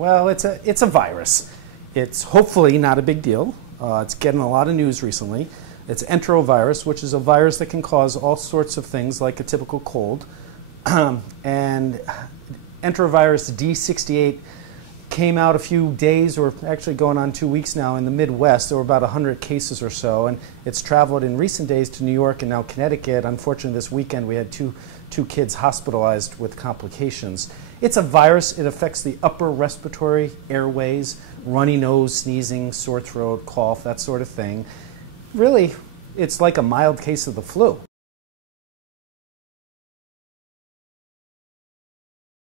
Well, it's a virus. It's hopefully not a big deal. It's getting a lot of news recently. It's Enterovirus, which is a virus that can cause all sorts of things like a typical cold. And Enterovirus EV-D68 came out a few days, or actually going on 2 weeks now, in the Midwest. There were about 100 cases or so, and it's traveled in recent days to New York and now Connecticut. Unfortunately, this weekend we had two kids hospitalized with complications. It's a virus. It affects the upper respiratory airways, runny nose, sneezing, sore throat, cough, that sort of thing. Really, it's like a mild case of the flu.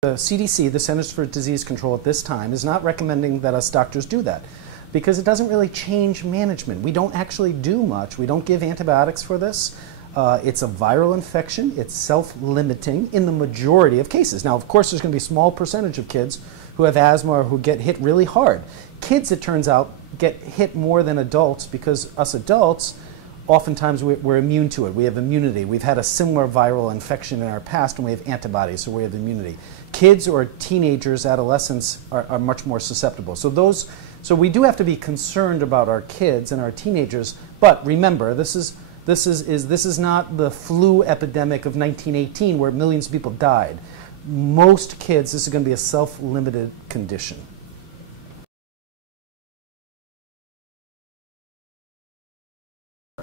The CDC, the Centers for Disease Control at this time, is not recommending that us doctors do that because it doesn't really change management. We don't actually do much. We don't give antibiotics for this. It's a viral infection. It's self-limiting in the majority of cases. Now, of course, there's going to be a small percentage of kids who have asthma or who get hit really hard. Kids, it turns out, get hit more than adults because us adults, oftentimes we're immune to it. We have immunity. We've had a similar viral infection in our past and we have antibodies, so we have immunity. Kids or teenagers, adolescents are much more susceptible. So we do have to be concerned about our kids and our teenagers, but remember, this is not the flu epidemic of 1918 where millions of people died. Most kids, this is going to be a self-limited condition.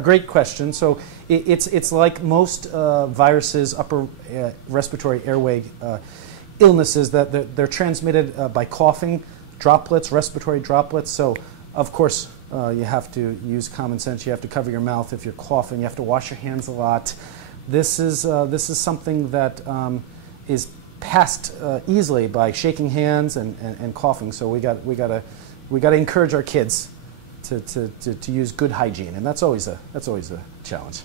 Great question. So it's like most viruses, upper respiratory airway illnesses, that they're transmitted by coughing, droplets, respiratory droplets. So of course you have to use common sense. You have to cover your mouth if you're coughing. You have to wash your hands a lot. This is something that is passed easily by shaking hands and coughing. So we got to encourage our kids to use good hygiene, and that's always a challenge.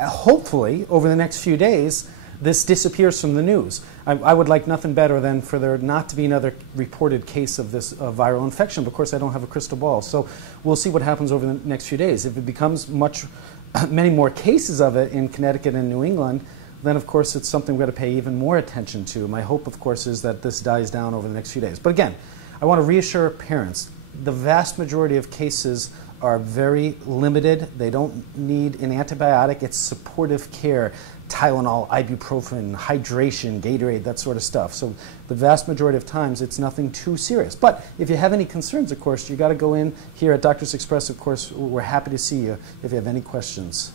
Hopefully, over the next few days, this disappears from the news. I would like nothing better than for there not to be another reported case of this viral infection. But of course, I don't have a crystal ball, so we'll see what happens over the next few days. If it becomes many more cases of it in Connecticut and New England, then of course it's something we've got to pay even more attention to. My hope, of course, is that this dies down over the next few days. But again, I want to reassure parents, the vast majority of cases are very limited. They don't need an antibiotic. It's supportive care, Tylenol, ibuprofen, hydration, Gatorade, that sort of stuff. So the vast majority of times it's nothing too serious. But if you have any concerns, of course, you got to go in here at Doctors Express. Of course, we're happy to see you if you have any questions.